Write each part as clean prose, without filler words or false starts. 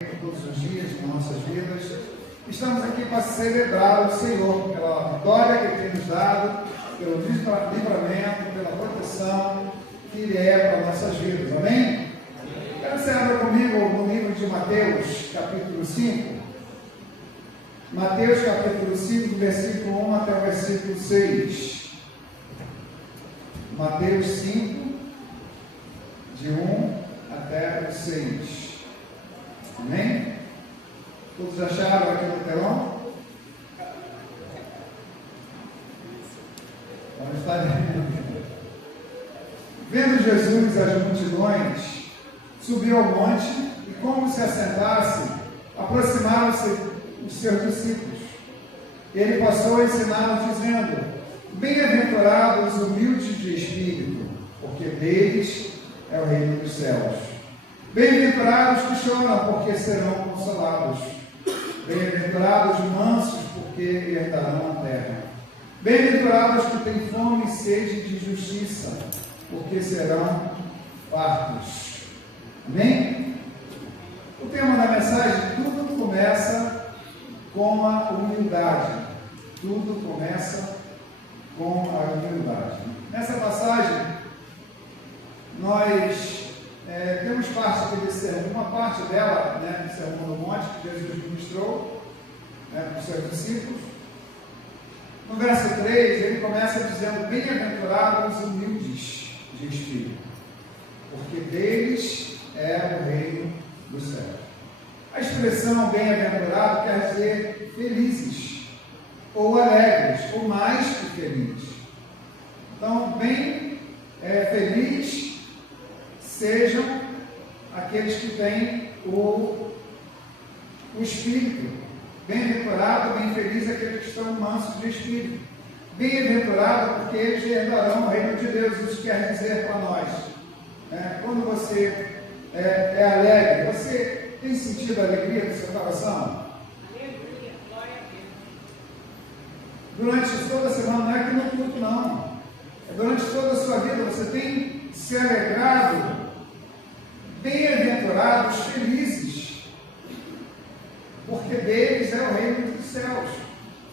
Todos os dias nas nossas vidas. Estamos aqui para celebrar o Senhor pela vitória que Ele tem nos dado, pelo livramento, pela proteção que Ele é para nossas vidas. Amém? Quero que você abra comigo no livro de Mateus, capítulo 5. Mateus, capítulo 5, versículo 1 até o versículo 6. Mateus 5, de 1 até o 6. Amém? Todos acharam aqui no telão? Vamos estar vendo Jesus as multidões, subiu ao monte e, como se assentasse, aproximaram-se os seus discípulos. Ele passou a ensiná-los, dizendo: Bem-aventurados os humildes de espírito, porque deles é o reino dos céus. Bem-aventurados que choram, porque serão consolados. Bem-aventurados os mansos, porque herdarão a terra. Bem-aventurados que têm fome e sede de justiça, porque serão fartos. Amém? O tema da mensagem: tudo começa com a humildade. Tudo começa com a humildade. Nessa passagem, nós temos parte aqui desse sermão, uma parte dela, do Sermão do Monte, que Jesus ministrou para os seus discípulos. No verso 3, ele começa dizendo: Bem-aventurados os humildes de espírito, porque deles é o reino dos céus. A expressão bem-aventurado quer dizer felizes, ou alegres, ou mais que felizes. Então, feliz sejam aqueles que têm o espírito. Bem-aventurado, bem feliz aqueles que estão mansos de espírito. Bem-aventurado, porque eles herdarão o reino de Deus. Isso quer dizer para nós, quando você é alegre, você tem sentido a alegria do seu coração? Aleluia, glória a Deus. Durante toda a semana, não é que no culto, não. Durante toda a sua vida, você tem se alegrado. Bem-aventurados, felizes, porque deles é o reino dos céus.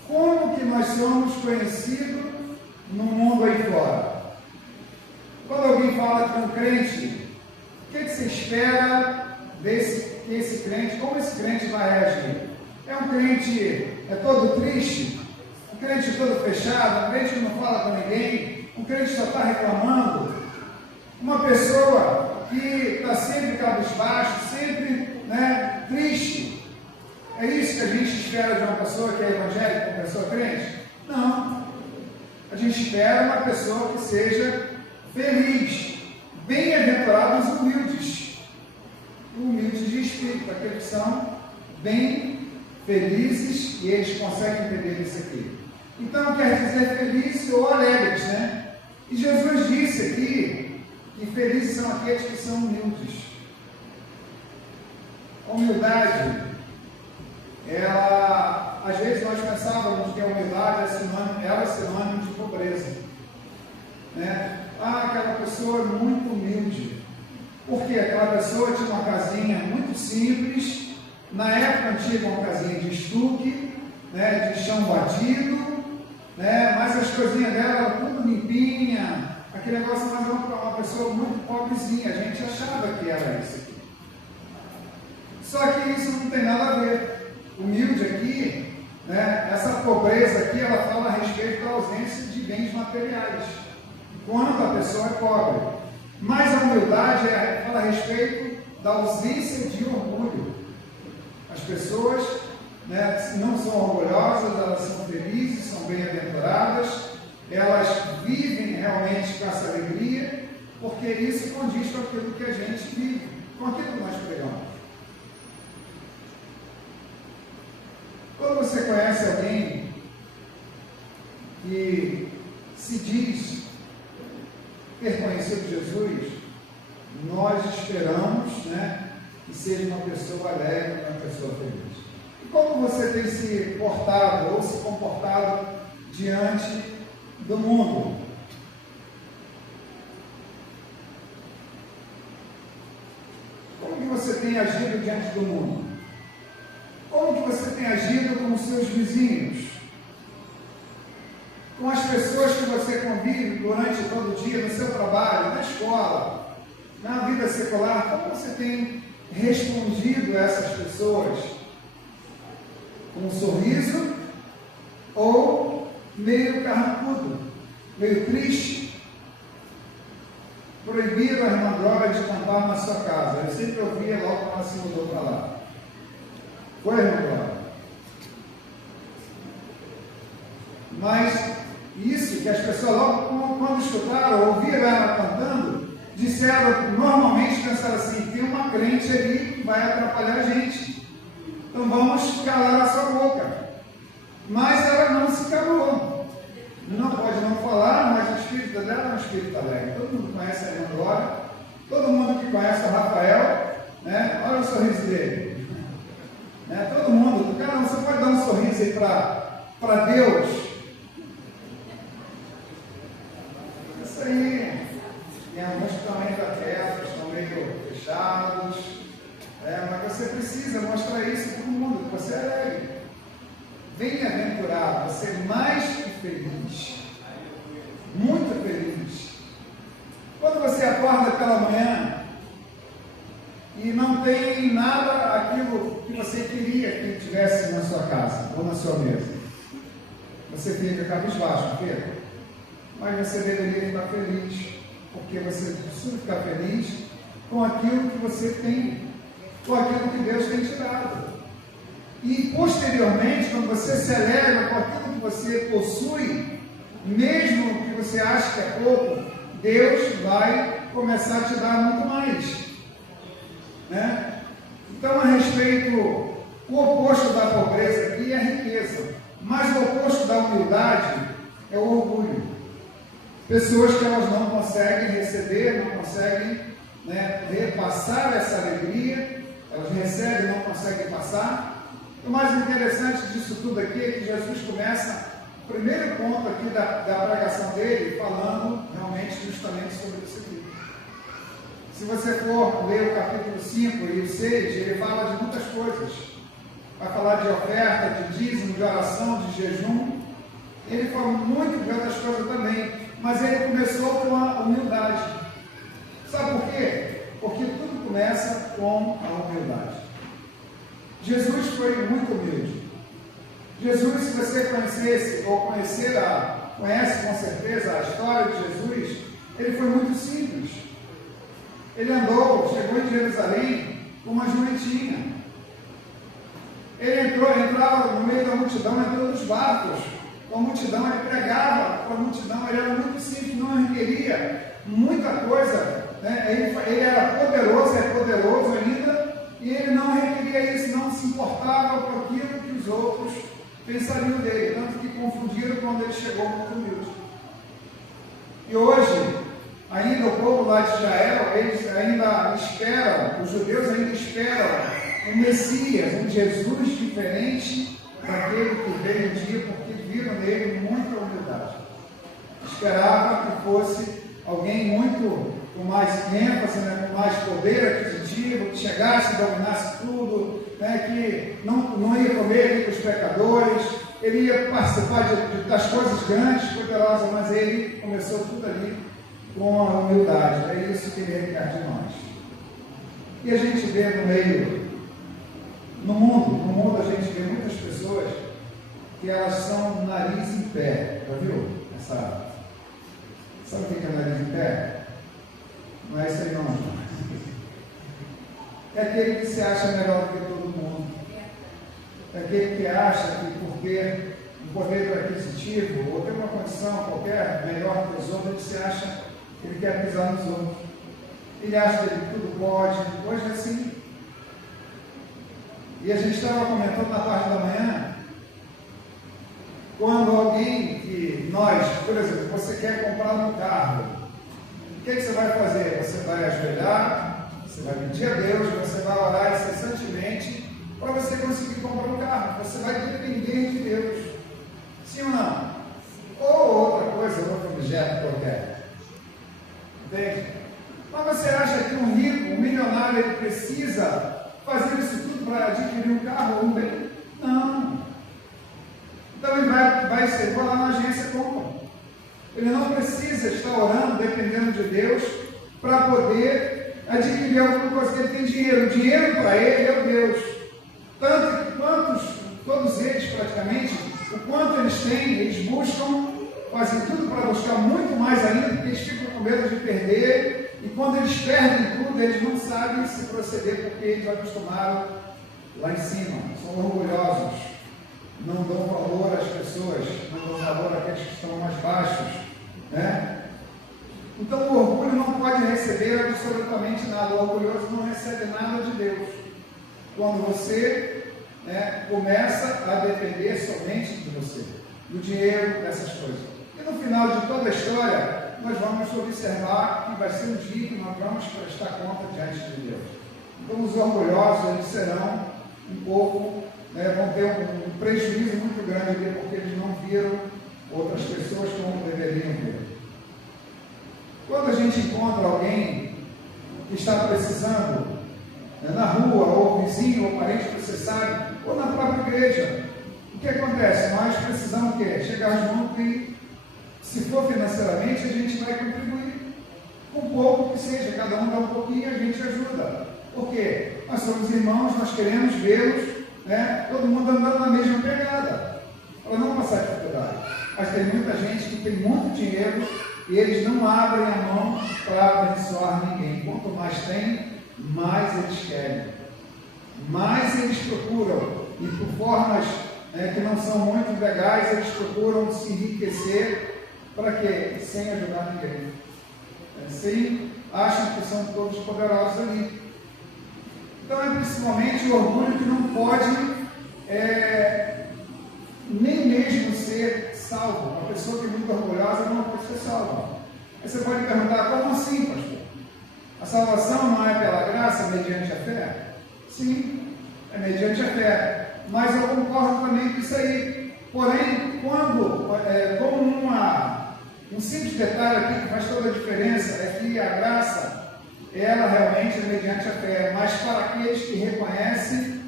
Como que nós somos conhecidos no mundo aí fora? Quando alguém fala que é um crente, o que você espera desse crente? Como esse crente vai reagir? É um crente todo triste? Um crente todo fechado? Um crente que não fala com ninguém? Um crente que só está reclamando? Uma pessoa que está sempre cabisbaixo, sempre triste. É isso que a gente espera de uma pessoa que é evangélica, uma pessoa crente? Não. A gente espera uma pessoa que seja feliz. Bem-aventurados os humildes. Humildes de espírito, aqueles que são bem felizes, e eles conseguem entender isso aqui. Então quer dizer felizes ou alegres, E Jesus disse aqui que felizes são aqueles que são humildes. A humildade, às vezes nós pensávamos que a humildade era sinônimo de pobreza. Aquela pessoa é muito humilde. Porque aquela pessoa tinha uma casinha muito simples, na época antiga uma casinha de estuque, de chão batido, mas as coisinhas dela eram tudo limpinha. Aquele negócio, mas uma pessoa muito pobrezinha. A gente achava que era isso aqui. Só que isso não tem nada a ver. Humilde aqui, essa pobreza aqui, ela fala a respeito da ausência de bens materiais. Quando a pessoa é pobre. Mas a humildade fala a respeito da ausência de orgulho. As pessoas não são orgulhosas, elas são felizes, são bem-aventuradas. Elas vivem realmente com essa alegria, porque isso condiz com aquilo que a gente vive, com aquilo que nós pregamos. Quando você conhece alguém que se diz ter conhecido Jesus, nós esperamos que seja uma pessoa alegre, uma pessoa feliz. E como você tem se portado ou se comportado diante do mundo? Como que você tem agido diante do mundo? Como que você tem agido com os seus vizinhos? Com as pessoas que você convive durante todo o dia, no seu trabalho, na escola, na vida secular, como você tem respondido a essas pessoas? Com um sorriso ou meio carrancudo, meio triste? Proibido a irmã Glória de cantar na sua casa. Eu sempre ouvia logo quando ela se mudou para lá. Foi, irmã Glória? Mas isso que as pessoas logo quando escutaram, ouviram ela cantando, disseram, normalmente pensaram assim, tem uma crente ali que vai atrapalhar a gente. Então vamos calar a sua boca. Mas ela não se calou. Não pode não falar, mas o espírito dela é um espírito alegre. Todo mundo conhece a irmã Glória, todo mundo que conhece o Rafael, né? Olha o sorriso dele. Né? Todo mundo, cara, você pode dar um sorriso aí para Deus. Isso aí. Tem alguns que estão meio quietos, estão meio fechados. Mas você precisa mostrar isso para o mundo, que você é alegre. Bem-aventurado, você é mais que feliz. Muito feliz. Quando você acorda pela manhã e não tem nada aquilo que você queria que tivesse na sua casa ou na sua mesa, você fica cabisbaixo, não fica? Mas você deveria estar feliz, porque você precisa ficar feliz com aquilo que você tem, com aquilo que Deus tem te dado. E posteriormente, quando você se alegra com aquilo que você possui, mesmo que você ache que é pouco, Deus vai começar a te dar muito mais. Né? Então, a respeito, o oposto da pobreza aqui é a riqueza, mas o oposto da humildade é o orgulho. Pessoas que elas não conseguem receber, não conseguem, né, repassar essa alegria, elas recebem e não conseguem passar. O mais interessante disso tudo aqui é que Jesus começa o primeiro ponto aqui da pregação dele, falando realmente justamente sobre isso aqui. Se você for ler o capítulo 5 e o 6, ele fala de muitas coisas. Vai falar de oferta, de dízimo, de oração, de jejum. Ele fala muito de outras coisas também, mas ele começou com a humildade. Sabe por quê? Porque tudo começa com a humildade. Jesus foi muito humilde. Jesus, se você conhecesse ou conhece com certeza a história de Jesus, ele foi muito simples. Ele chegou em Jerusalém com uma jumentinha. Ele entrava no meio da multidão, entrou nos barcos com a multidão, ele pregava com a multidão, ele era muito simples, não requeria muita coisa, né? Ele era poderoso, é poderoso ainda, e ele não requeria isso, não se importava com aquilo que os outros pensariam dele, tanto que confundiram quando ele chegou muito humilde. E hoje, ainda o povo lá de Israel, eles ainda esperam, os judeus ainda esperam um Messias, um Jesus diferente daquele que veio um dia, porque viram nele muita humildade. Esperava que fosse alguém muito com mais ênfase, né, com mais poder aquisitivo, que chegasse e dominasse tudo, né, que não ia comer ali com os pecadores, ele ia participar das coisas grandes, poderosas, mas ele começou tudo ali com a humildade. É isso que ele requer de nós. E a gente vê no mundo a gente vê muitas pessoas que elas são nariz em pé. Já viu? Sabe o que é nariz em pé? Não é isso aí não. É aquele que se acha melhor do que todo mundo. É aquele que acha que por ter um poder aquisitivo ou ter uma condição qualquer melhor que os outros, ele se acha que ele quer pisar nos outros. Ele acha que ele tudo pode. Hoje é assim. E a gente estava comentando na parte da manhã, quando alguém que nós, por exemplo, você quer comprar um carro, o que você vai fazer? Você vai ajoelhar, você vai pedir a Deus, você vai orar incessantemente para você conseguir comprar um carro. Você vai depender de Deus. Sim ou não? Ou outra coisa, outro objeto qualquer. Entende? Mas você acha que um rico, um milionário, ele precisa fazer isso tudo para adquirir um carro ou um bem? vai lá na agência e compra. Ele não precisa estar orando, dependendo de Deus, para poder adquirir alguma coisa, que ele tem dinheiro. O dinheiro para ele é o Deus. Tanto que todos eles praticamente, o quanto eles têm, eles buscam, fazem tudo para buscar muito mais ainda, porque eles ficam com medo de perder, e quando eles perdem tudo, eles não sabem se proceder, porque eles acostumaram lá em cima, são orgulhosos, não dão valor às pessoas, não dão valor àqueles que estão mais baixos, né? Então o orgulho não pode receber absolutamente nada, o orgulhoso não recebe nada de Deus. Quando você começa a depender somente de você, do dinheiro, dessas coisas. E no final de toda a história, nós vamos observar que vai ser um dia que nós vamos prestar conta diante de Deus. Então os orgulhosos, eles serão um pouco, vão ter um prejuízo muito grande ali, porque eles não viram outras pessoas como deveriam ver. Quando a gente encontra alguém que está precisando, na rua, ou vizinho, ou parente que você sabe, ou na própria igreja, o que acontece? Nós precisamos o quê? Chegar junto e, se for financeiramente, a gente vai contribuir com pouco que seja, cada um dá um pouquinho e a gente ajuda. Por quê? Nós somos irmãos, nós queremos vê-los, todo mundo andando na mesma pegada, para não passar dificuldade. Mas tem muita gente que tem muito dinheiro e eles não abrem a mão para abençoar ninguém. Quanto mais tem, mais eles querem, mais eles procuram, e por formas que não são muito legais, eles procuram se enriquecer. Para quê? Sem ajudar ninguém, sem acham que são todos poderosos ali. Então é principalmente o orgulho que não pode nem mesmo ser salvo. Uma pessoa que é muito orgulhosa não pode ser salva. Aí você pode perguntar, como assim, pastor? A salvação não é pela graça, mediante a fé? Sim, é mediante a fé. Mas eu concordo também com isso aí. Porém, como um simples detalhe aqui que faz toda a diferença, é que a graça, ela realmente é mediante a fé, mas para aqueles que reconhecem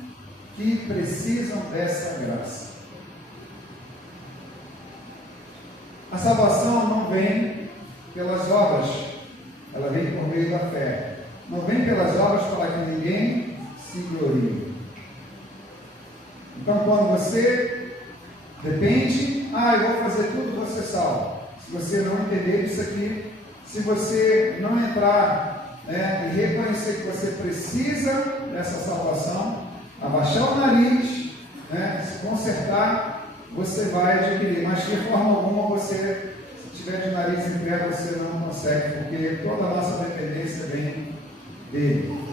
que precisam dessa graça. A salvação não vem pelas obras, ela vem por meio da fé. Não vem pelas obras para que ninguém se glorie. Então, quando você depende, eu vou fazer tudo, vou ser salvo. Se você não entender isso aqui, se você não entrar e reconhecer que você precisa dessa salvação, abaixar o nariz, se consertar, você vai adquirir. Mas de forma alguma você, se tiver de nariz em pé, você não consegue, porque toda a nossa dependência vem dele.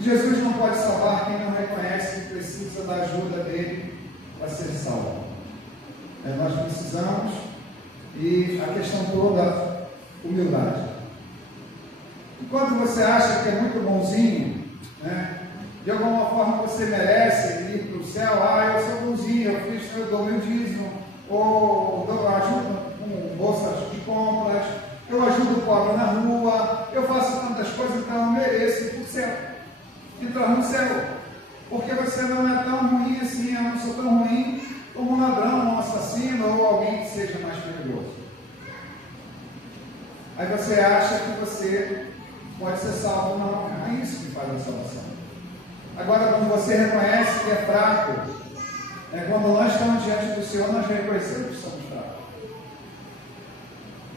Jesus não pode salvar quem não reconhece que precisa da ajuda dele para ser salvo. Nós precisamos, e a questão toda, humildade. Enquanto você acha que é muito bonzinho, de alguma forma você merece ir para o céu, eu sou bonzinho, eu dou meu dízimo, ou ajudo com bolsas de compras, eu ajudo o pobre na rua, eu faço tantas coisas, então eu mereço ir para o céu, entrar no céu, porque você não é tão ruim assim, eu não sou tão ruim como um ladrão, um assassino ou alguém que seja mais perigoso. Aí você acha que você pode ser salvo. Não é isso que faz a salvação. Agora, quando você reconhece que é fraco, quando nós estamos diante do Senhor, nós reconhecemos que somos fracos.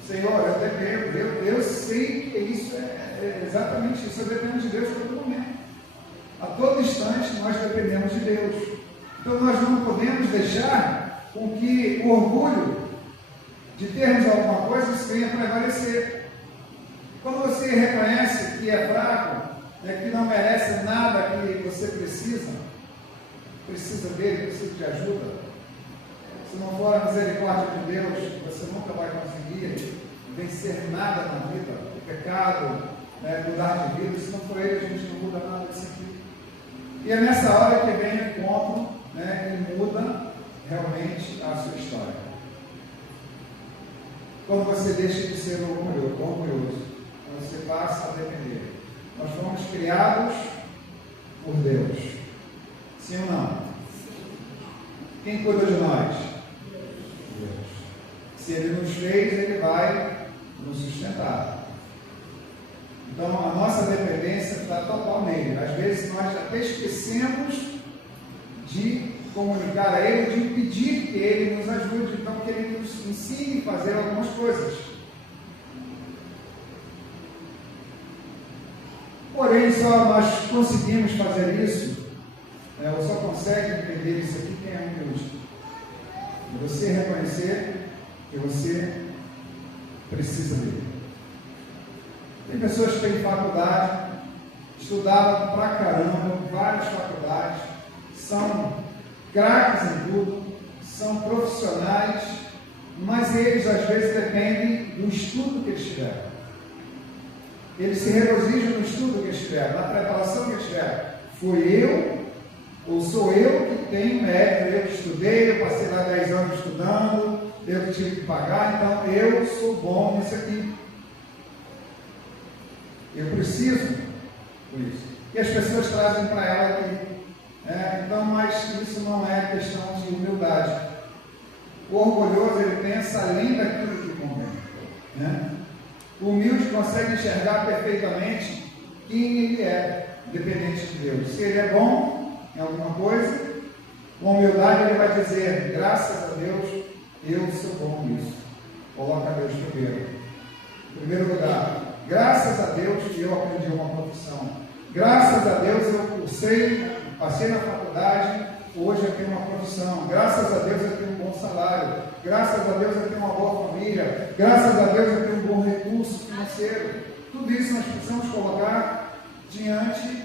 Senhor, eu dependo, eu sei que isso é exatamente isso, eu dependo de Deus a todo momento. A todo instante nós dependemos de Deus. Então nós não podemos deixar com que o orgulho de termos alguma coisa isso venha prevalecer. Quando você reconhece que é fraco, que não merece nada que você precisa dele, precisa de ajuda, se não for a misericórdia de Deus, você nunca vai conseguir vencer nada na vida, o pecado, mudar de vida. Se não for ele, a gente não muda nada disso aqui. E é nessa hora que vem o encontro, que muda realmente a sua história. Quando você deixa de ser orgulhoso, quando você passa a depender. Nós fomos criados por Deus. Sim ou não? Quem cuida de nós? Deus. Se Ele nos fez, Ele vai nos sustentar. Então, a nossa dependência está total nele. Às vezes, nós até esquecemos de comunicar a Ele, de pedir que Ele nos ajude, então que Ele nos ensine a fazer algumas coisas. Porém, só nós conseguimos fazer isso, ou só consegue entender isso aqui quem é humilde. Você reconhecer que você precisa dele. Tem pessoas que têm faculdade, estudaram pra caramba, várias faculdades, são craques em tudo, são profissionais, mas eles às vezes dependem do estudo que eles tiveram. Eles se regozijam no estudo que eles tiveram, na preparação que eles tiveram. Fui eu, ou sou eu que tenho mérito, eu que estudei, eu passei lá 10 anos estudando, eu que tive que pagar, então eu sou bom nisso aqui. Eu preciso por isso. E as pessoas trazem para ela aqui. Então, mas isso não é questão de humildade. O orgulhoso, ele pensa além daquilo que convém. O humilde consegue enxergar perfeitamente quem ele é, dependente de Deus. Se ele é bom em alguma coisa, com humildade ele vai dizer, graças a Deus, eu sou bom nisso. Coloca Deus primeiro. Em primeiro lugar, graças a Deus eu aprendi uma profissão. Graças a Deus eu cursei, passei na faculdade, hoje eu tenho uma profissão. Graças a Deus eu tenho um bom salário. Graças a Deus eu tenho uma boa família. Graças a Deus eu tenho um bom recurso financeiro. Tudo isso nós precisamos colocar diante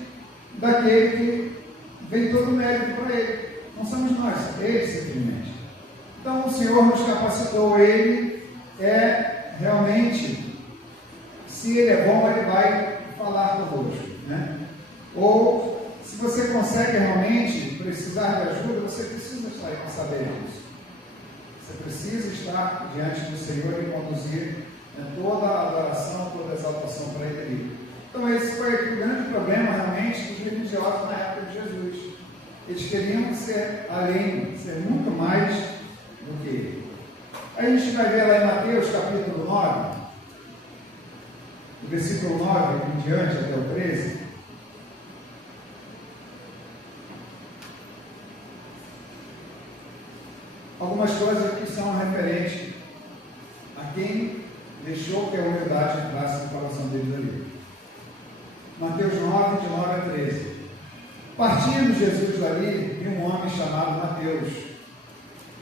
daquele que vem todo o mérito para ele. Não somos nós, ele simplesmente. Então o Senhor nos capacitou, ele é realmente, se ele é bom, ele vai falar conosco, Ou, se você consegue realmente precisar de ajuda, você precisa saber disso. Você precisa estar diante do Senhor e conduzir toda a adoração, toda a exaltação para Ele. Então, esse foi o grande problema, realmente, dos religiosos na época de Jesus. Eles queriam ser além, ser muito mais do que Ele. Aí a gente vai ver lá em Mateus, capítulo 9, do versículo 9 em diante até o 13. Algumas coisas que são referentes a quem deixou que a humildade entrasse no coração deles ali. Mateus 9, de 9 a 13. Partindo Jesus dali, viu um homem chamado Mateus,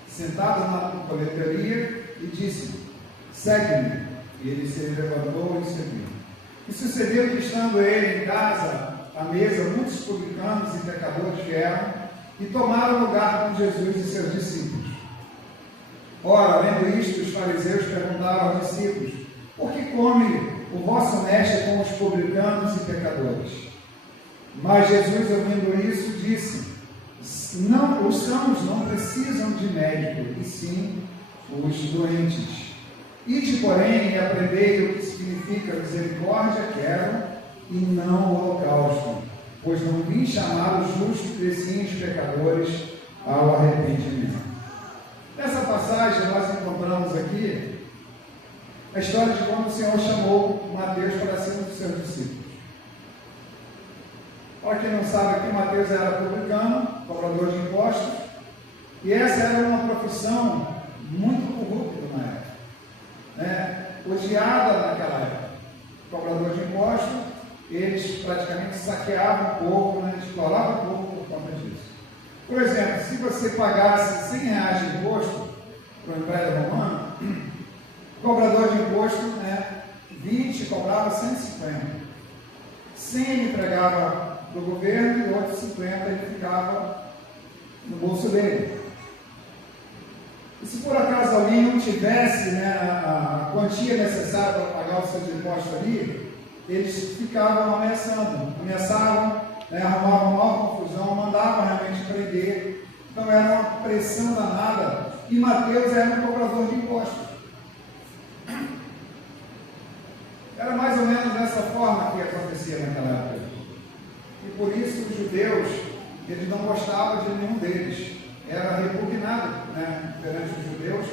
sentado na coletoria, e disse: segue-me. E ele se levantou e seguiu. E sucedeu que, estando ele em casa, à mesa, muitos publicanos e pecadores vieram e tomaram lugar com Jesus e seus discípulos. Ora, vendo isto, os fariseus perguntaram aos discípulos: por que come o vosso mestre com os publicanos e pecadores? Mas Jesus, ouvindo isso, disse: não, os sãos não precisam de médico, e sim os doentes. Ide, porém, e aprendei o que significa misericórdia quero, e não o holocausto, pois não vim chamar os justos, e sim os pecadores ao arrependimento. Nessa passagem nós encontramos aqui a história de como o Senhor chamou Mateus para ser um dos seus discípulos. Para quem não sabe aqui, Mateus era publicano, cobrador de impostos, e essa era uma profissão muito corrupta na época, odiada naquela época. Cobrador de impostos, eles praticamente saqueavam o povo, exploravam o povo por conta disso. Por exemplo, se você pagasse R$100 de imposto para o Império Romano, o cobrador de imposto, 20 cobrava 150. 100 ele entregava para o governo e outros 50 ele ficava no bolso dele. E se por acaso alguém não tivesse a quantia necessária para pagar os seus impostos ali, eles ficavam ameaçavam, arrumavam maior confusão, mandavam realmente prender. Então era uma pressão danada. E Mateus era um cobrador de impostos. Era mais ou menos dessa forma que acontecia naquela época. E por isso os judeus, eles não gostavam de nenhum deles. Era repugnado perante os judeus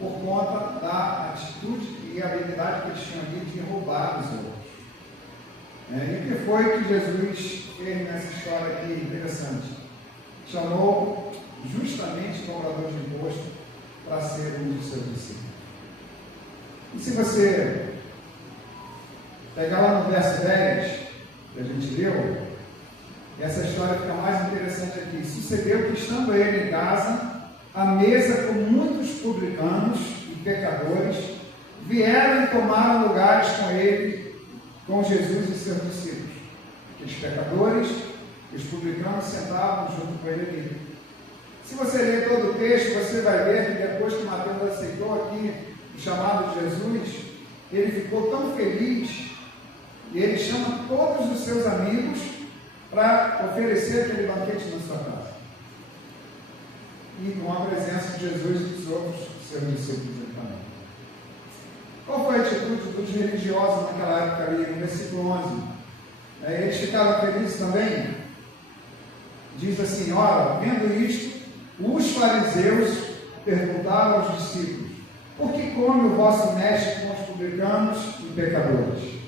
por conta da atitude e habilidade que eles tinham ali de roubar os outros. E o que foi que Jesus fez nessa história aqui interessante? Chamou justamente o cobrador de imposto para ser um dos seus discípulos. E se você pegar lá no verso 10, que a gente leu, essa história fica mais interessante aqui. Sucedeu que, estando ele em casa, à mesa com muitos publicanos e pecadores, vieram e tomaram lugares com ele, com Jesus e seus discípulos. Os pecadores e os publicanos sentavam junto com ele ali. Se você ler todo o texto, você vai ver que depois que Mateus aceitou aqui o chamado de Jesus, ele ficou tão feliz e ele chama todos os seus amigos para oferecer aquele banquete na sua casa. E com a presença de Jesus e dos outros seus discípulos também. Qual foi a atitude dos religiosos naquela época ali, no versículo 11? Eles ficaram felizes também? Diz assim: ora, vendo isto, os fariseus perguntaram aos discípulos: por que come o vosso mestre com os publicanos e pecadores?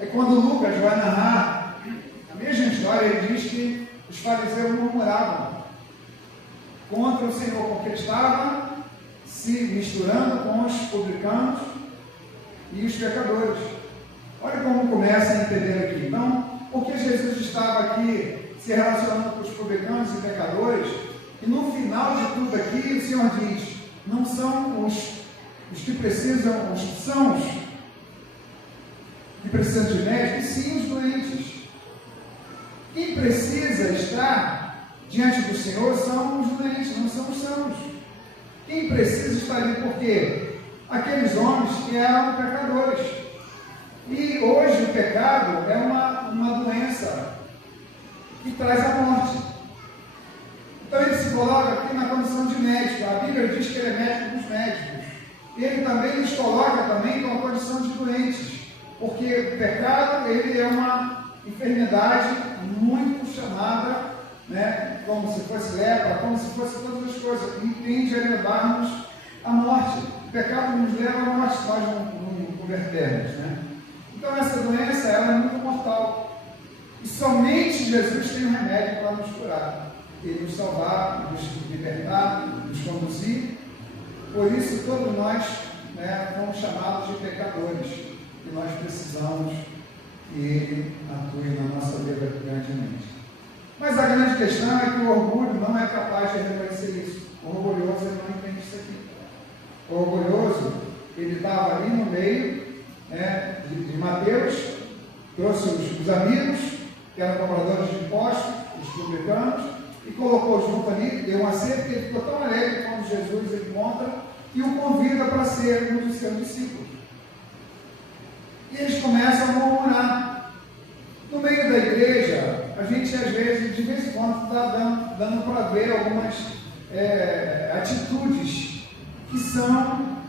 É quando Lucas vai narrar a mesma história, ele diz que os fariseus murmuravam contra o Senhor, porque ele estava se misturando com os publicanos e os pecadores. Olha como começa a entender aqui. Então, porque Jesus estava aqui se relacionando com os publicanos e pecadores, e no final de tudo aqui, o Senhor diz: não são os que precisam, os sãos que precisam de médico, e sim os doentes. Quem precisa estar diante do Senhor são os doentes, não são os sãos. Quem precisa estar ali, porque aqueles homens que eram pecadores. E hoje o pecado é uma doença que traz a morte. Então ele se coloca aqui na condição de médico. A Bíblia diz que ele é médico dos médicos. E ele também nos coloca também com a condição de doentes. Porque o pecado, ele é uma enfermidade muito chamada, como se fosse lepra, como se fosse todas as coisas, e tende a levar-nos à morte. O pecado nos leva à morte, nós não convertermos, Então essa doença, ela é muito mortal, e somente Jesus tem um remédio para nos curar, e nos salvar, nos libertar, nos conduzir. Por isso todos nós fomos chamados de pecadores, e nós precisamos que Ele atue na nossa vida grandemente. Mas a grande questão é que o orgulho não é capaz de reconhecer isso. O orgulhoso ele não entende isso aqui. O orgulhoso, ele estava ali no meio de Mateus, trouxe os amigos, que eram cobradores de impostos, os publicanos, e colocou junto ali, deu uma ceia, porque ele ficou tão alegre quando Jesus encontra e o convida para ser um dos seus discípulos. E eles começam a murmurar. No meio da igreja, a gente às vezes, de vez em quando, está dando para ver algumas atitudes que são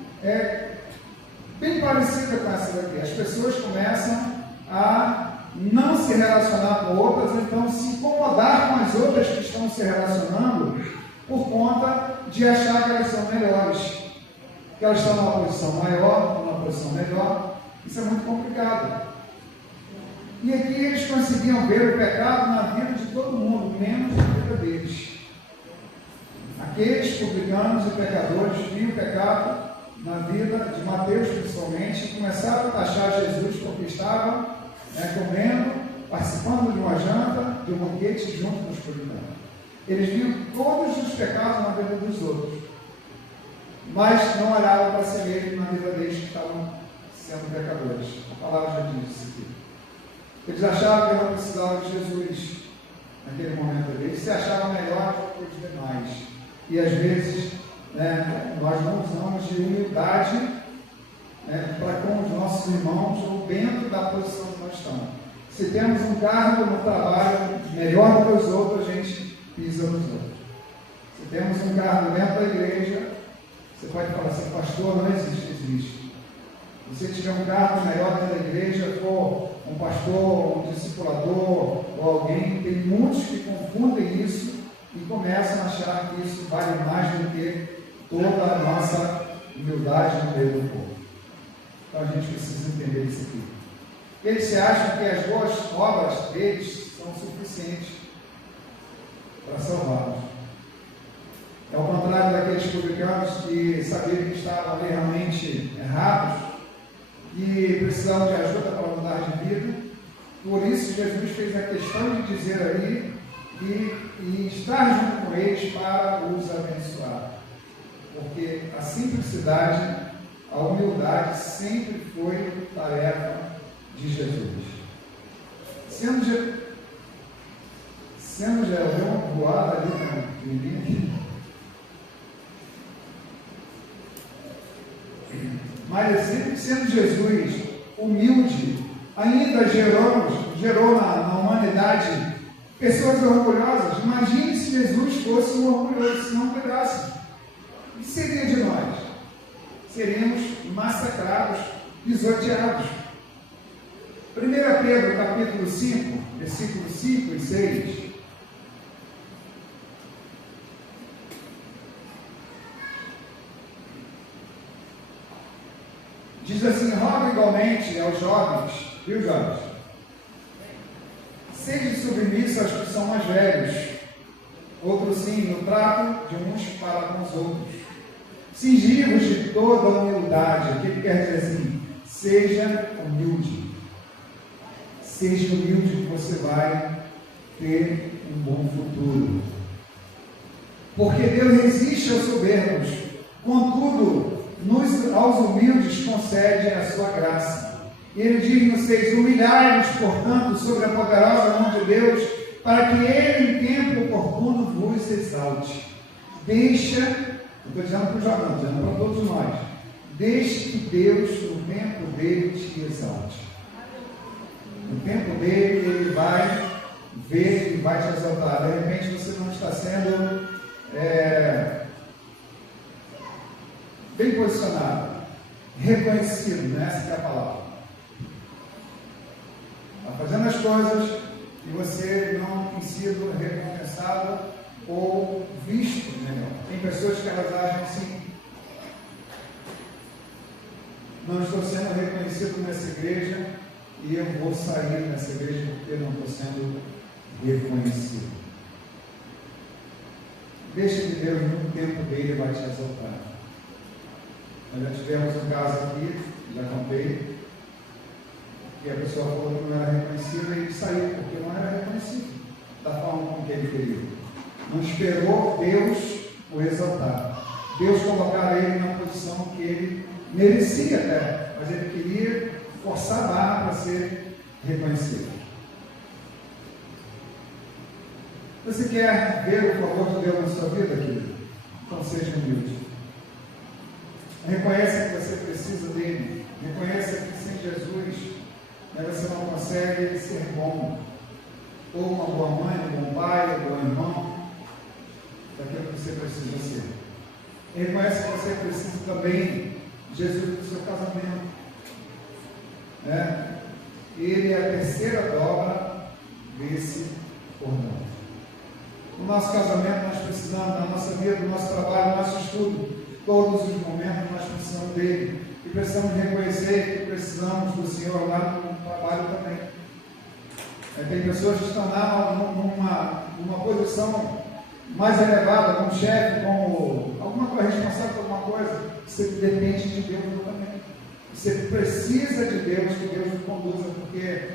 bem parecidas com essa daqui. As pessoas começam a não se relacionar com outras, então se incomodar com as outras que estão se relacionando por conta de achar que elas são melhores, que elas estão numa posição maior, numa posição melhor. Isso é muito complicado. E aqui eles conseguiam ver o pecado na vida de todo mundo, menos na vida deles. Aqueles publicanos e pecadores viam o pecado na vida de Mateus, principalmente, e começaram a taxar Jesus porque estava comendo, participando de uma janta, de um banquete junto com os publicanos. Eles viam todos os pecados na vida dos outros, mas não olhavam para si mesmos na vida deles que estavam sendo pecadores. A palavra já diz isso aqui. Eles achavam que não precisavam de Jesus naquele momento ali. Eles se achavam melhores do que os demais. E às vezes nós não usamos de humildade para com os nossos irmãos ou dentro da posição que nós estamos. Se temos um cargo no trabalho melhor do que os outros, a gente pisa nos outros. Se temos um cargo dentro da igreja, você pode falar assim: pastor, não existe. Se você tiver um cargo melhor dentro da igreja, for um pastor, um discipulador ou alguém, tem muitos que confundem isso e começam a achar que isso vale mais do que toda a nossa humildade no meio do povo. Então a gente precisa entender isso aqui. Eles se acham que as boas obras deles são suficientes para salvá-los. É o contrário daqueles publicanos que sabiam que estavam ali realmente errados e precisavam de ajuda para mudar de vida. Por isso Jesus fez a questão de dizer ali e estar junto com eles para os abençoar. Porque a simplicidade, a humildade sempre foi tarefa de Jesus. Sendo já deu uma voada ali na menina. Mas sendo Jesus humilde, ainda gerou na humanidade pessoas orgulhosas. Imagine se Jesus fosse um orgulhoso, se não cuidasse. O que seria de nós? Seríamos massacrados, pisoteados. 1 Pedro capítulo 5, versículos 5 e 6. Diz assim: rogo igualmente aos jovens, viu, jovens? Sede submissos aos que são mais velhos, outros sim, no trato de uns para com os outros. Cingivos de toda a humildade. O que ele quer dizer assim? Seja humilde. Seja humilde que você vai ter um bom futuro. Porque Deus resiste aos soberbos, contudo, aos humildes concede a sua graça. E ele diz no 6: humilhai-vos, portanto, sobre a poderosa mão de Deus, para que ele, em tempo oportuno, vos exalte. Deixa, eu estou dizendo para os jovens, estou dizendo para todos nós, deixe que Deus, no tempo dele, te exalte. No tempo dele, ele vai ver e vai te exaltar. De repente você não está sendo bem posicionado, reconhecido, né? Essa que é a palavra. Está fazendo as coisas e você não tem sido recompensado ou visto melhor. Tem pessoas que elas agem assim: não estou sendo reconhecido nessa igreja e eu vou sair dessa igreja porque não estou sendo reconhecido. Deixa que Deus, no tempo dele, vai te exaltar. Nós já tivemos um caso aqui, já contei, que a pessoa falou que não era reconhecida e saiu porque não era reconhecido da forma como que ele queria. Não esperou Deus o exaltar. Deus colocar ele na posição que ele merecia até, mas ele queria forçar a barra para ser reconhecido. Você quer ver o favor de Deus na sua vida, querido? Então seja humilde. Reconheça que você precisa dele. Reconheça que sem Jesus você não consegue ser bom. Ou uma boa mãe, um bom pai, um bom irmão, daquilo que você precisa ser. Reconheça que você precisa também de Jesus no seu casamento. Ele é a terceira dobra desse cordão. No nosso casamento nós precisamos, na nossa vida, no nosso trabalho, no nosso estudo, todos os momentos nós precisamos dele. E precisamos reconhecer que precisamos do Senhor lá no trabalho também. Tem pessoas que estão lá numa posição mais elevada, como chefe, como alguma coisa, responsável por alguma coisa. Você depende de Deus também. Você precisa de Deus, que Deus o conduza, porque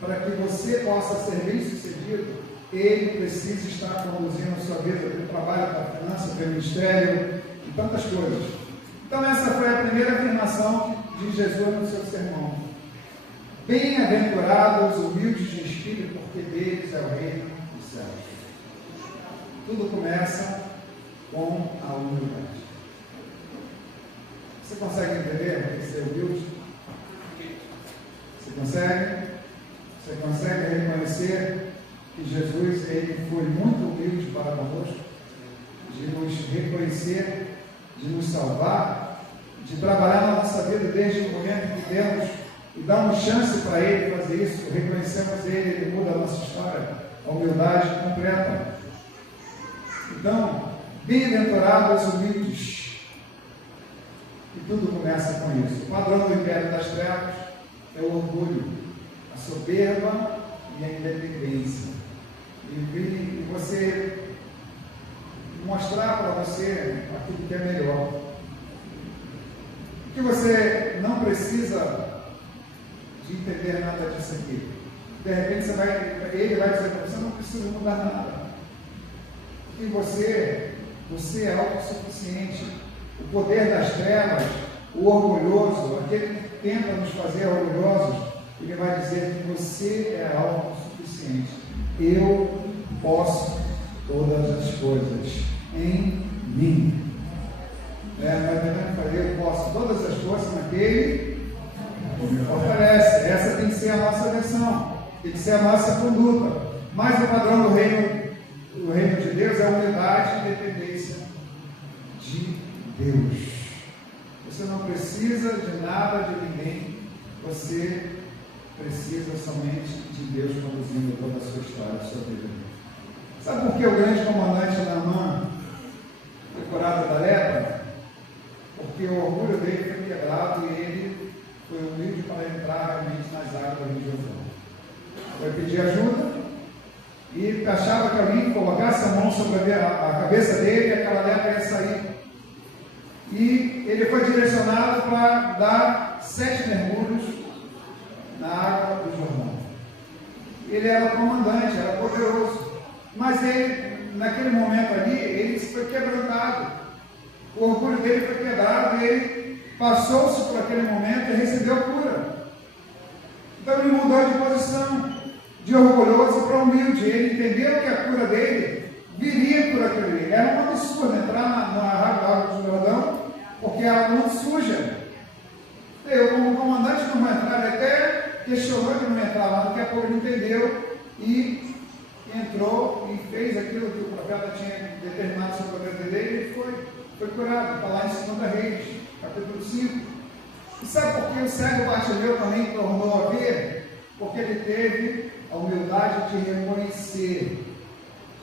para que você possa ser bem sucedido, Ele precisa estar conduzindo a sua vida pelo trabalho, pela finança, pelo ministério e tantas coisas. Então essa foi a primeira afirmação de Jesus no seu sermão. Bem-aventurados os humildes de espírito, porque deles é o reino dos céus. Tudo começa com a humildade. Você consegue entender o que é ser humilde? Você consegue? Você consegue reconhecer que Jesus, ele foi muito humilde para conosco, de nos reconhecer, de nos salvar, de trabalhar na nossa vida desde o momento que demos e damos chance para Ele fazer isso, reconhecemos Ele, Ele muda a nossa história, a humildade completa. Então, bem-aventurados os humildes, E tudo começa com isso. O padrão do império das trevas é o orgulho, a soberba e a independência. E você mostrar para você aquilo que é melhor. Que você não precisa de entender nada disso aqui. De repente ele vai dizer para você, não precisa mudar nada. Porque você é autossuficiente. O poder das trevas, o orgulhoso, aquele que tenta nos fazer orgulhosos, ele vai dizer que você é autossuficiente. Eu posso todas as coisas em mim. Eu posso todas as coisas naquele que me fortalece. Essa tem que ser a nossa versão, tem que ser a nossa conduta. Mas o padrão do reino de Deus é a humildade e dependência de Deus. Você não precisa de nada de ninguém, você precisa somente de Deus conduzindo toda a sua história, a sua vida. Sabe por que o grande comandante Naamã foi curado da lepra? Porque o orgulho dele foi quebrado e ele foi humilde para entrar realmente nas águas do Rio Jordão. Foi pedir ajuda e achava que alguém colocasse a mão sobre a cabeça dele e aquela lepra ia sair. E ele foi direcionado para dar 7 mergulhos na água do Jordão. Ele era comandante, era poderoso, mas ele, naquele momento ali, ele foi quebrantado. O orgulho dele foi quebrado e ele passou-se por aquele momento e recebeu cura. Então ele mudou de posição, de orgulhoso para humilde. Ele entendeu que a cura dele viria por aquilo ali. Era um absurdo entrar na água do Jordão, porque era muito suja. Eu, como comandante, não vou entrar. Ele até questionou que não entrava, daqui a pouco ele entendeu e entrou e fez aquilo que o profeta tinha determinado sobre a vida dele e foi curado. Está lá em 2 Reis, capítulo 5. E sabe por que o cego Bartimeu também tornou a ver? Porque ele teve a humildade de reconhecer.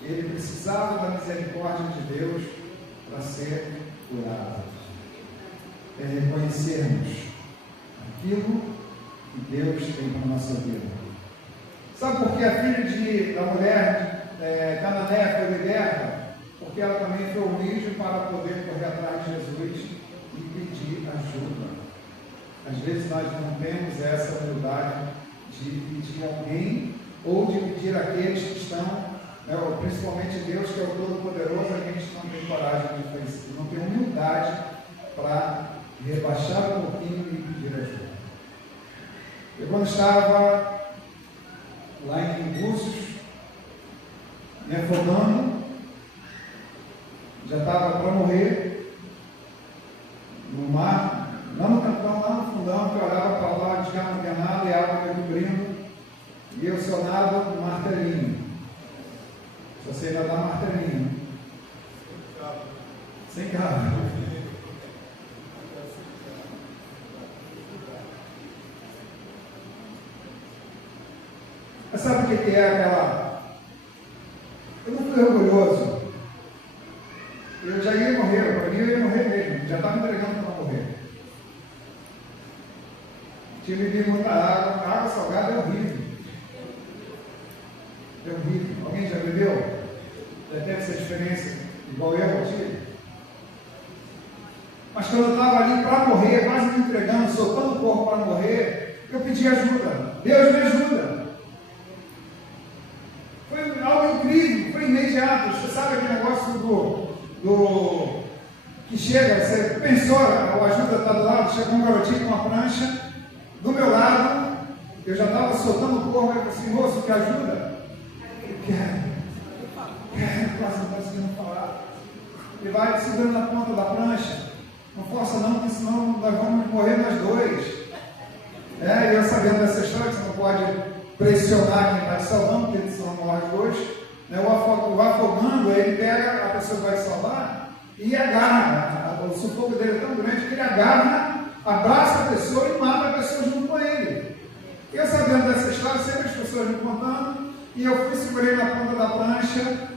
Ele precisava da misericórdia de Deus para ser curado. É reconhecermos aquilo que Deus tem para a nossa vida. Sabe por que a filha da mulher Canané foi liberta? Porque ela também foi humilde para poder correr atrás de Jesus e pedir ajuda. Às vezes nós não temos essa humildade de pedir a alguém ou de pedir àqueles que estão, principalmente Deus, que é o Todo-Poderoso, a gente não tem coragem de fazer isso, não tem humildade para rebaixar um pouquinho e pedir ajuda. Eu, quando estava lá em Búzios, me afogando, já estava para morrer no mar, lá no cantão, lá no fundão, que eu olhava para lá, de cá não tinha nada, e a água me cobrindo, e eu só nado no martelinho. Só sei nadar martelinho. Sem carro. Mas sabe o que é aquela? Eu não fui orgulhoso. Eu já ia morrer, para mim eu ia morrer mesmo, já estava entregando para morrer. Tinha bebido muita água, a água salgada é horrível. É horrível. Alguém já bebeu? Já teve essa experiência igual eu tive? Mas quando eu estava ali para morrer, quase me entregando, soltando o corpo para morrer, eu pedi ajuda. Deus me ajuda. Foi algo incrível, foi imediato. Você sabe aquele negócio do que chega, você pensou, a ajuda está do lado, chegou um garotinho com uma prancha, do meu lado, eu já estava soltando o corpo, eu falei assim, moço, quer ajuda? Eu quero, quase não estou conseguindo falar. Ele vai segurando na ponta da prancha, não força não, porque senão nós vamos morrer nós dois. E eu sabendo dessa história, que você não pode pressionar quem está te salvando, porque senão morre os dois. O afogando, ele pega a pessoa que vai salvar e agarra. O sufoco dele é tão grande que ele agarra, abraça a pessoa e mata a pessoa junto com ele. Eu sabendo dessa história, sempre as pessoas me contando, e eu fui, segurei na ponta da prancha,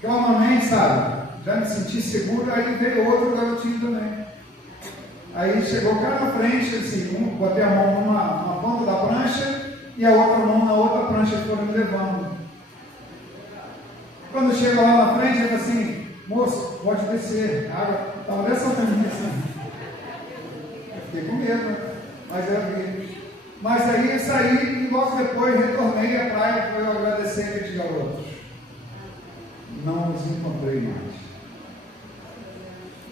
calmamente, sabe? Já me senti seguro, aí veio outro garotinho também. Aí chegou o cara na frente, assim, botei a mão numa ponta da prancha e a outra mão na outra prancha, e foram me levando. Quando chega lá na frente, ele falou assim: moço, pode descer. A água estava dessa tamanho assim. Eu fiquei com medo, mas eu vi. Mas aí eu saí e logo depois retornei à praia para eu agradecer aqueles garotos. Não os encontrei mais.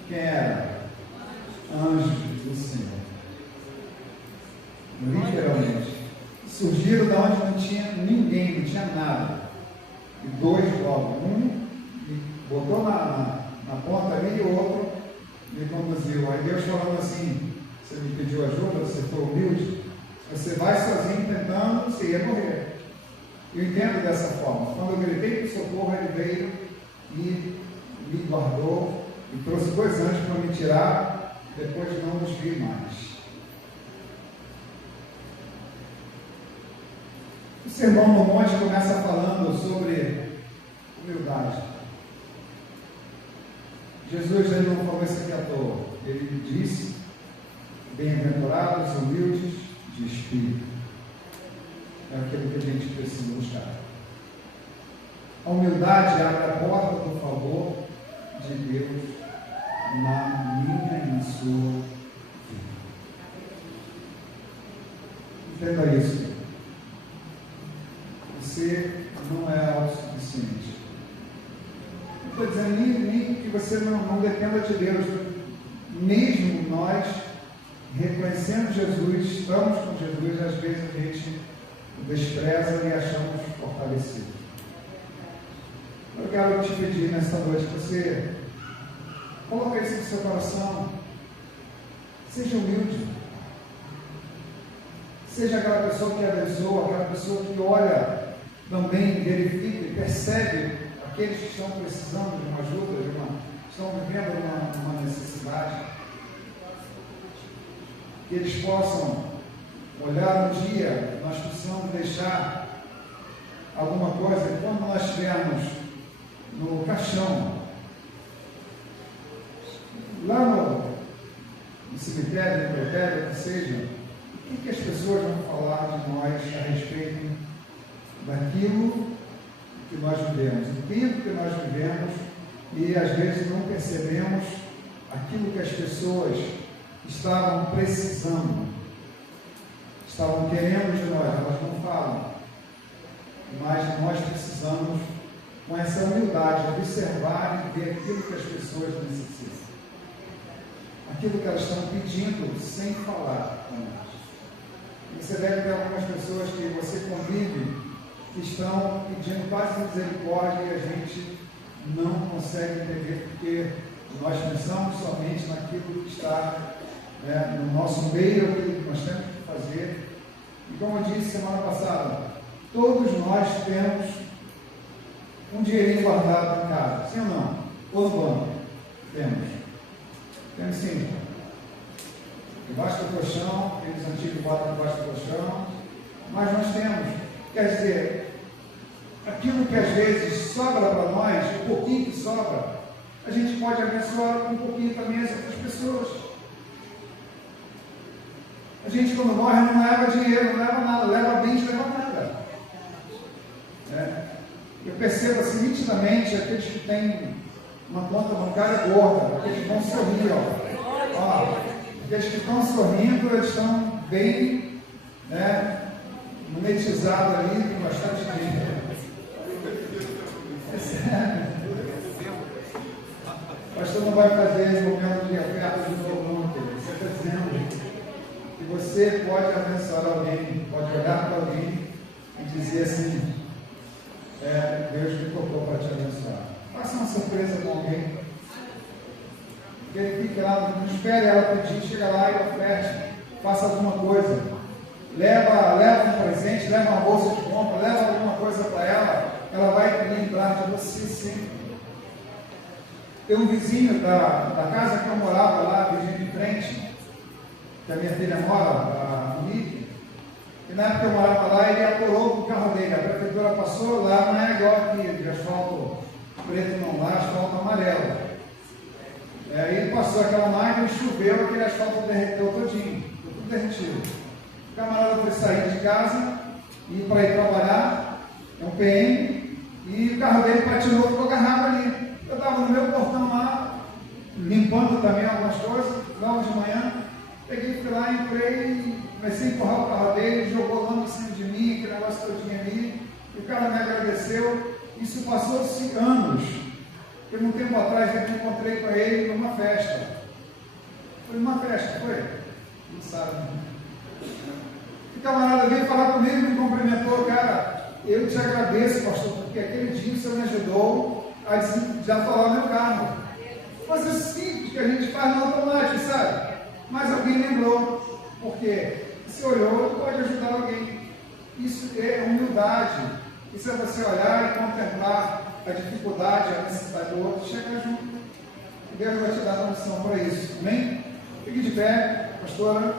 Quem era? Anjos do Senhor. Literalmente. Surgiram de onde não tinha ninguém, não tinha nada. E dois logo. Um me botou na ponta ali e o outro me conduziu. Aí Deus falando assim: você me pediu ajuda, você foi humilde, você vai sozinho tentando, você ia morrer. Eu entendo dessa forma. Quando eu gritei por socorro, ele veio e me guardou e trouxe 2 anjos para me tirar. Depois não nos vi mais. O Sermão no Monte começa falando sobre humildade. Jesus ele não falou isso aqui à toa. Ele disse: bem-aventurados os humildes de espírito. É aquilo que a gente precisa buscar. A humildade abre a porta do favor de Deus na minha e na sua vida. Entenda isso. Você não é autossuficiente. Não estou dizendo nem que você não dependa de Deus. Mesmo nós, reconhecendo Jesus, estamos com Jesus, às vezes a gente o despreza e achamos fortalecido. Eu quero te pedir nesta noite que você coloque isso no seu coração. Seja humilde. Seja aquela pessoa que abençoa, aquela pessoa que olha também, verifica e percebe aqueles que estão precisando de uma ajuda, estão vivendo uma necessidade. Que eles possam olhar um dia, nós precisamos deixar alguma coisa, e quando nós estivermos no caixão, lá no cemitério, no necrotério, que seja, o que as pessoas vão falar de nós a respeito daquilo que nós vivemos, do tempo que nós vivemos, e às vezes não percebemos aquilo que as pessoas estavam precisando, estavam querendo de nós, elas não falam, mas nós precisamos, com essa humildade, observar e ver aquilo que as pessoas necessitam, aquilo que elas estão pedindo sem falar com nós. Você deve ter algumas pessoas que você convive que estão pedindo quase misericórdia e a gente não consegue entender porque nós pensamos somente naquilo que está no nosso meio, aquilo que nós temos que fazer. E como eu disse semana passada, todos nós temos um dinheirinho guardado em casa, sim ou não? Ou no banco? Temos sim. Debaixo do colchão, aqueles antigos guardam debaixo do colchão, mas nós temos, quer dizer, aquilo que às vezes sobra para nós, um pouquinho que sobra, a gente pode abençoar um pouquinho também as outras pessoas. A gente quando morre não leva dinheiro, não leva nada, leva bens, leva nada. Eu percebo assim nitidamente aqueles que têm uma conta bancária gorda, aqueles que vão sorrir, aqueles que estão sorrindo, eles estão bem monetizados ali, com bastante dinheiro. É sério. O pastor não vai fazer esse momento de oferta de novo, não, querido. Você está dizendo que você pode abençoar alguém, pode olhar para alguém e dizer assim: Deus me tocou para te abençoar. Faça uma surpresa com alguém. Verifique lá, não espere ela pedir, chega lá e oferte, faça alguma coisa. Leva um presente, leva uma bolsa de compra, leva alguma coisa para ela vai lembrar de você sempre. Tem um vizinho da casa que eu morava lá, vizinho de frente, que a minha filha mora, a Nick, e na época que eu morava lá, ele apurou o carro dele. A prefeitura passou lá, não é igual aqui, de asfalto preto não, lá asfalto amarelo. Aí passou aquela máquina, choveu, aquele asfalto derreteu todinho, ficou tudo derretido. O camarada foi sair de casa e para ir trabalhar, é um PM, e o carro dele patinou, ficou agarrado ali. Eu estava no meu portão lá, limpando também algumas coisas, logo de manhã, peguei, fui lá, entrei e comecei a empurrar o carro dele, jogou lama em cima de mim, aquele negócio todinho ali, e o cara me agradeceu. Isso passou-se anos. Porque um tempo atrás eu encontrei com ele numa festa. Foi numa festa, foi? Não sabe. O camarada veio falar comigo, me cumprimentou, cara, eu te agradeço, pastor, porque aquele dia o senhor me ajudou a desafolar meu carro. Coisa simples que a gente faz no automático, sabe? Mas alguém lembrou, porque se olhou, pode ajudar alguém. Isso é humildade. Isso é você olhar e contemplar a dificuldade, a necessidade do outro, chegar junto. E Deus vai te dar a condição para isso. Amém? Fique de pé, pastora.